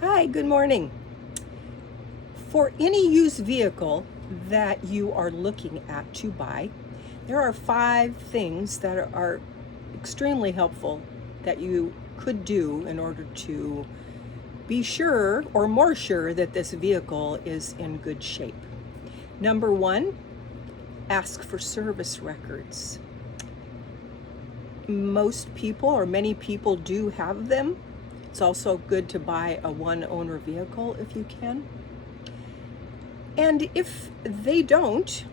Hi, good morning. For any used vehicle that you are looking at to buy, there are 5 things that are extremely helpful that you could do in order to be sure or more sure that this vehicle is in good shape. Number 1, ask for service records. Most people or many people do have them. It's also good to buy a one-owner vehicle if you can. And if they don't,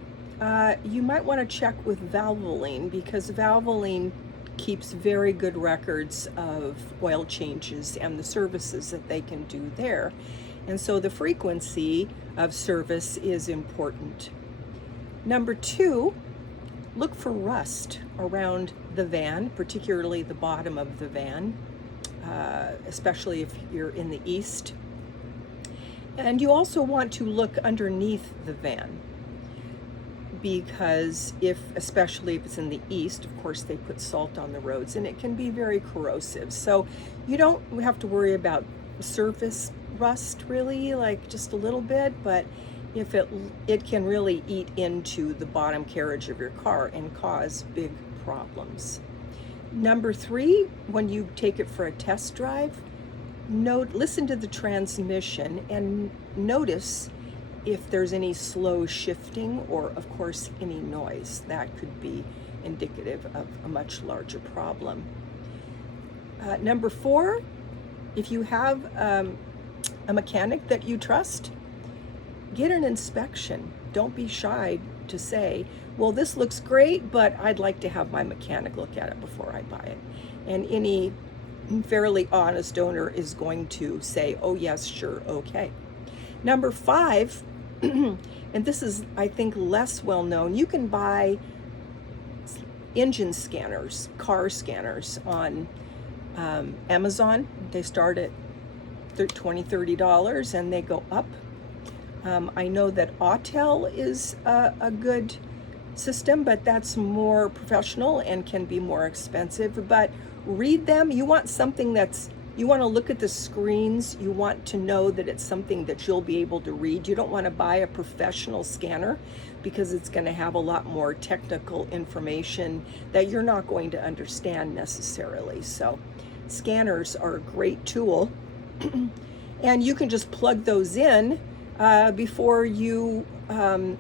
you might want to check with Valvoline, because Valvoline keeps very good records of oil changes and the services that they can do there. And so the frequency of service is important. Number 2, look for rust around the van, particularly the bottom of the van, especially if you're in the east. And you also want to look underneath the van, because especially if it's in the east, of course, they put salt on the roads and it can be very corrosive. So you don't have to worry about surface rust really, like just a little bit, but if it can really eat into the bottom carriage of your car and cause big problems. Number 3, when you take it for a test drive, listen to the transmission and notice if there's any slow shifting or, of course, any noise. That could be indicative of a much larger problem. Number 4, if you have a mechanic that you trust, get an inspection. Don't be shy to say, well, this looks great, but I'd like to have my mechanic look at it before I buy it. And any fairly honest owner is going to say, oh yes, sure, okay. Number 5, and this is, I think, less well known, you can buy engine scanners, car scanners on Amazon. They start at $20, $30 and they go up. I know that Autel is a good system, but that's more professional and can be more expensive. But read them. You want something you want to look at the screens. You want to know that it's something that you'll be able to read. You don't want to buy a professional scanner because it's going to have a lot more technical information that you're not going to understand necessarily. So scanners are a great tool. And you can just plug those in before you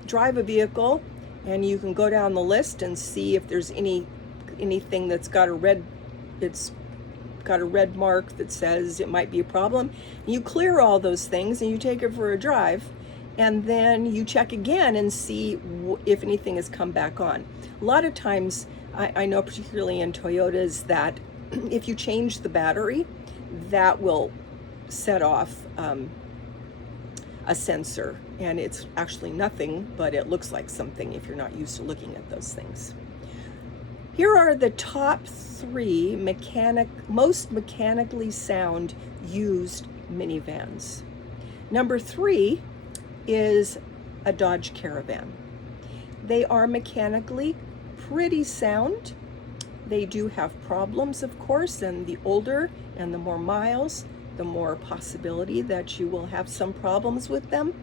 drive a vehicle, and you can go down the list and see if there's anything that's got a red mark that says it might be a problem. And you clear all those things and you take it for a drive, and then you check again and see if anything has come back on. A lot of times, I know particularly in Toyotas, that if you change the battery, that will set off a sensor, and it's actually nothing, but it looks like something if you're not used to looking at those things. Here are the top 3 most mechanically sound used minivans. Number 3 is a Dodge Caravan. They are mechanically pretty sound. They do have problems, of course, and the older and the more miles, the more possibility that you will have some problems with them.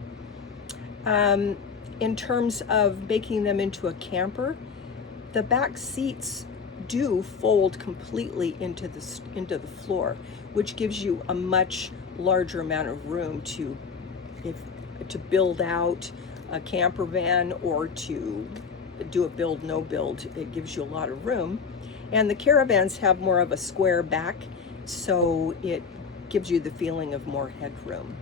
In terms of making them into a camper, the back seats do fold completely into the floor, which gives you a much larger amount of room to build out a camper van or to do a build no build. It gives you a lot of room. And the Caravans have more of a square back, so it gives you the feeling of more headroom.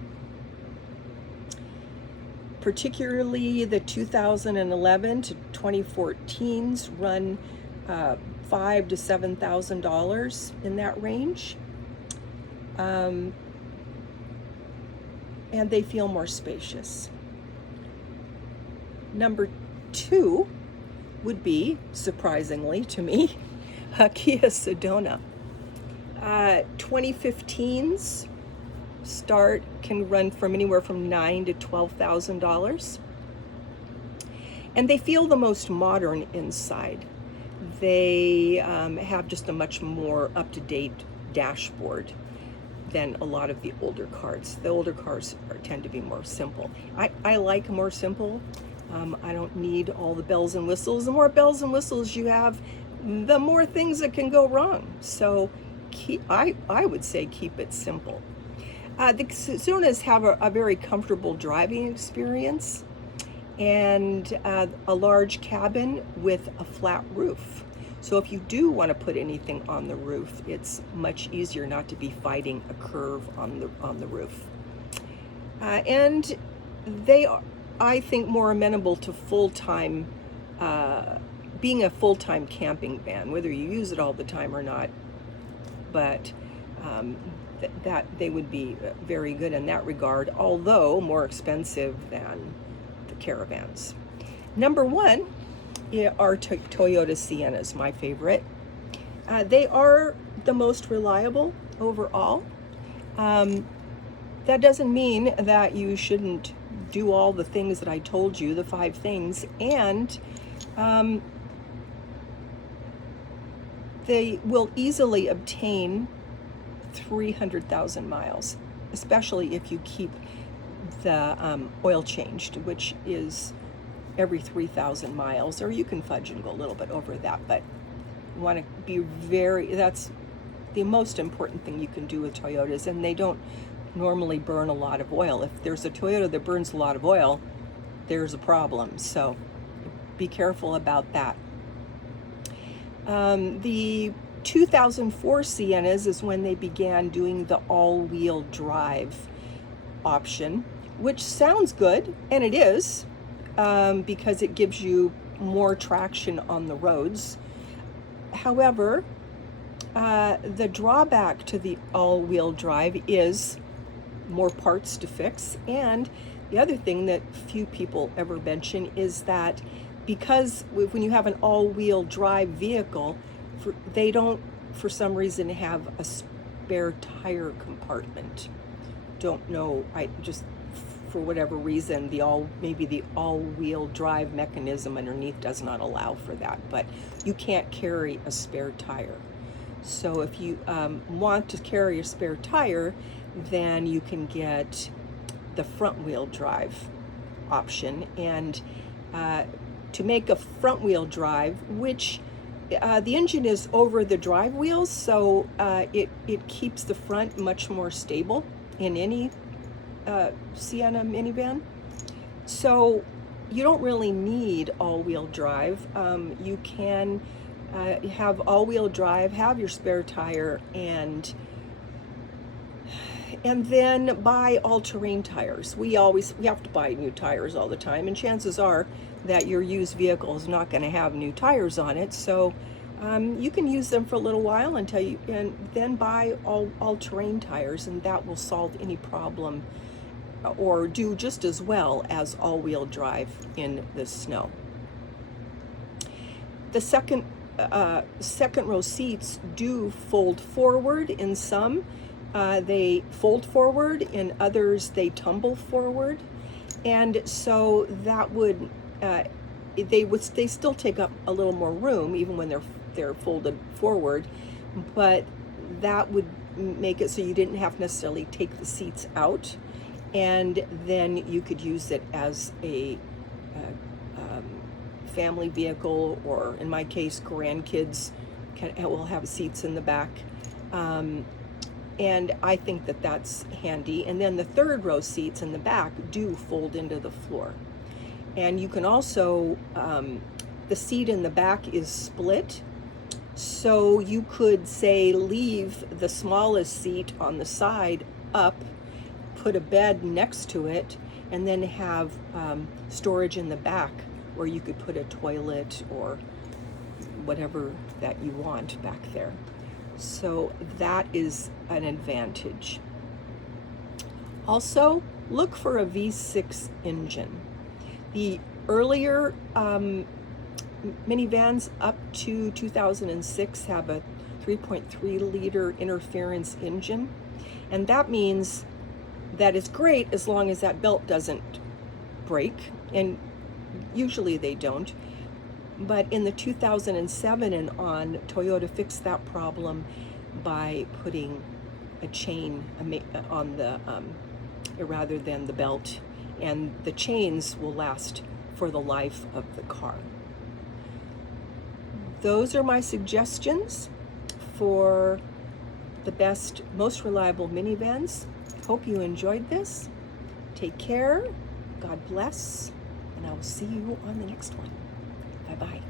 Particularly the 2011 to 2014s run $5,000 to $7,000 in that range, and they feel more spacious. Number 2 would be, surprisingly to me, a Kia Sedona. 2015s can run from anywhere from $9,000 to $12,000, and they feel the most modern inside. They have just a much more up-to-date dashboard. than a lot of the older cars. The older cars tend to be more simple. I like more simple. I don't need all the bells and whistles. The more bells and whistles you have, the more things that can go wrong. So I would say keep it simple. The Suzunas have a very comfortable driving experience and a large cabin with a flat roof. So if you do want to put anything on the roof, it's much easier not to be fighting a curve on the roof. And they are, I think, more amenable to full-time, being a full-time camping van, whether you use it all the time or not. But that they would be very good in that regard, although more expensive than the caravans. Number one are Toyota Siennas, my favorite. They are the most reliable overall. That doesn't mean that you shouldn't do all the things that I told you, the 5 things, and they will easily obtain 300,000 miles, especially if you keep the oil changed, which is every 3,000 miles, or you can fudge and go a little bit over that, but you want to be that's the most important thing you can do with Toyotas, and they don't normally burn a lot of oil. If there's a Toyota that burns a lot of oil, there's a problem, so be careful about that. The 2004 Siennas is when they began doing the all-wheel drive option, which sounds good, and it is, because it gives you more traction on the roads. However, the drawback to the all-wheel drive is more parts to fix, and the other thing that few people ever mention is that because when you have an all-wheel drive vehicle, they don't, for some reason, have a spare tire compartment. Don't know, for whatever reason, maybe the all-wheel drive mechanism underneath does not allow for that, but you can't carry a spare tire. So if you want to carry a spare tire, then you can get the front-wheel drive option. And to make a front-wheel drive, which the engine is over the drive wheels, so it keeps the front much more stable in any Sienna minivan. So you don't really need all-wheel drive. You can have all-wheel drive, have your spare tire, and then buy all-terrain tires. We have to buy new tires all the time, and chances are that your used vehicle is not going to have new tires on it, so you can use them for a little while and then buy all-terrain tires, and that will solve any problem or do just as well as all-wheel drive in the snow. The second row seats do fold forward. In some, they fold forward. In others, they tumble forward, and so that would they still take up a little more room even when they're folded forward, but that would make it so you didn't have to necessarily take the seats out, and then you could use it as a family vehicle, or in my case, grandkids will have seats in the back, and I think that that's handy. And then the third row seats in the back do fold into the floor, and you can also the seat in the back is split, so you could say leave the smallest seat on the side up, put a bed next to it, and then have storage in the back where you could put a toilet or whatever that you want back there. So that is an advantage. Also, look for a V6 engine. The earlier minivans up to 2006 have a 3.3 liter interference engine, and that means that it's great as long as that belt doesn't break, and usually they don't. But in the 2007 and on, Toyota fixed that problem by putting a chain on the rather than the belt, and the chains will last for the life of the car. Those are my suggestions for the best, most reliable minivans. Hope you enjoyed this. Take care. God bless. And I will see you on the next one. Bye-bye.